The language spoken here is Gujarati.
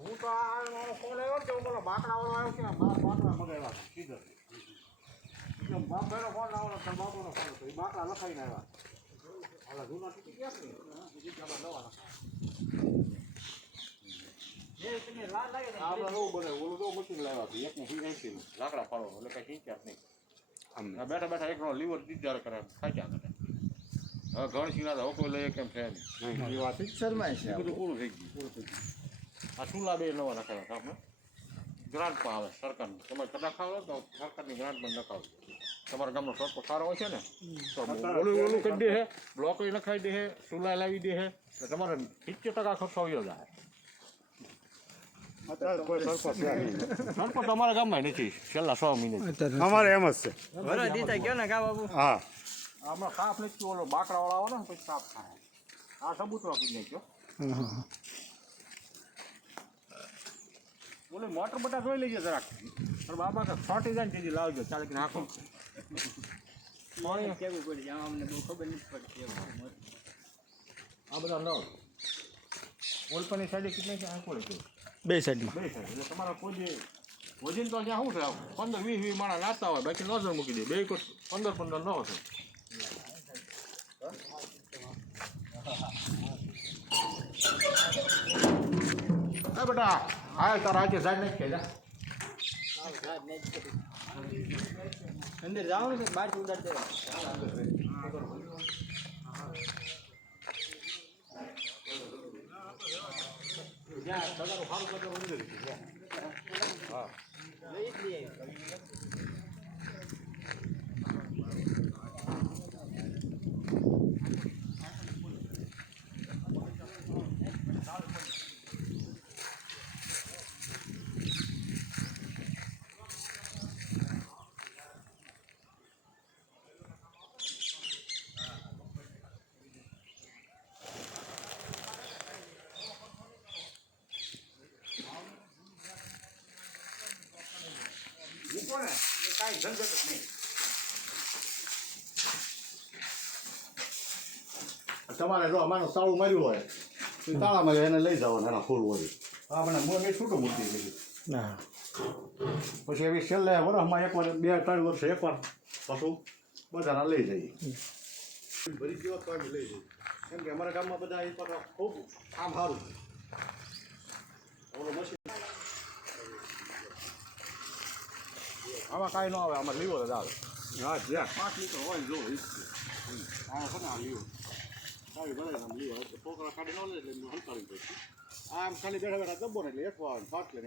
હું તો આ ફોન આવ્યો કે બોલો બાકડા વાળો આવ્યો કે બાકડા મગાવ્યા સીધો બાપનો ફોન લાવવાનો બાપનો ફોન હતો એ બાકડા લખાઈને આવ્યા હાલા જૂના ટીકી ક્યાં નવા આપણે નવું બને ઓલું તો મશીન લાવ્યા હતું એકને 80 લાકડા ફાળો એટલે કઈ સિંચાત નહીં બેઠા બેઠા એકનો લીવર દીદાર કરે ખાચ્યા કરે હવે ઘણ સીના તો કોઈ લઈએ કેમ છે નહીં એ વાત શરમાય છે બધું પૂરું થઈ ગયું આ ચૂલા બે નવા નખાવ્યા આપણે ગ્રાન્ટ પણ આવે સરકારની તમે કદાચ ખાવ તો સરકારની ગ્રાન્ટ પણ નખાવ તમારા ગામનો સરપંચ સારો હોય છે ને તો ઓલું કરી દે છે બ્લોક નખાવી દે છે ચૂલા લાવી દે છે તો તમારે 70% ખર્ચો આવ્યો જાય સરપંચ અમારા ગામમાં નથી છેલ્લા 6 મહિને અમારે એમ જ છે હા આમાં સાફ નથી ઓલો બાકડા વાળા આવે ને પછી સાફ થાય આ સબૂતરો આપી નાખ્યો બોલે મોટર બટા જોઈ લેજો જરાક બાબા કે છોટી જાય ને તેથી લાવજો ચાલે કે નાખો કેવું પડે અમને બહુ ખબર નથી પડતી આ બધા નવ ઓલપની સાઈડે કેટલી છે આ કોલે બે સાઈડ એટલે તમારા કોઈ વજન તો ત્યાં શું છે 15-20 માણસ નાચતા હોય બાકી નજર મૂકી દે બે 15 ન હશે બેટા હા તારા આજે ઝાડ નાખી જા અંદર જવાનું છે બહાર ઉડાડ દે જ્યાં તમારું સારું કરતો અંદર હા તમારે જો અમારું તાળું માર્યું હોય તો તાળામાં એને લઈ જવાનું એના ફૂલ હોય આ મને મેં છૂટું મૂકી દીધું પછી એવી છેલ્લે વર્ષમાં એકવાર 2-3 વર્ષે એકવાર પાછું બધાના લઈ જઈએ બધી દિવસ પાણી લઈ જઈએ કેમ કે અમારા ગામમાં બધા એ પાછા ખૂબ કામ સારું ઓલો મશીન આમાં કાંઈ ન આવે આમાં લીવો જ આવે હા જ્યાં 5 લીટર હોય જો આમાં છે ને આ લીવો સારી ભલે આમ લીવો છોકરા કાઢી ન લે એટલે હલકાવી દઈશું આમ ખાલી બેઠા બેઠા દબો ને એટલે એકવાર ફાટ લે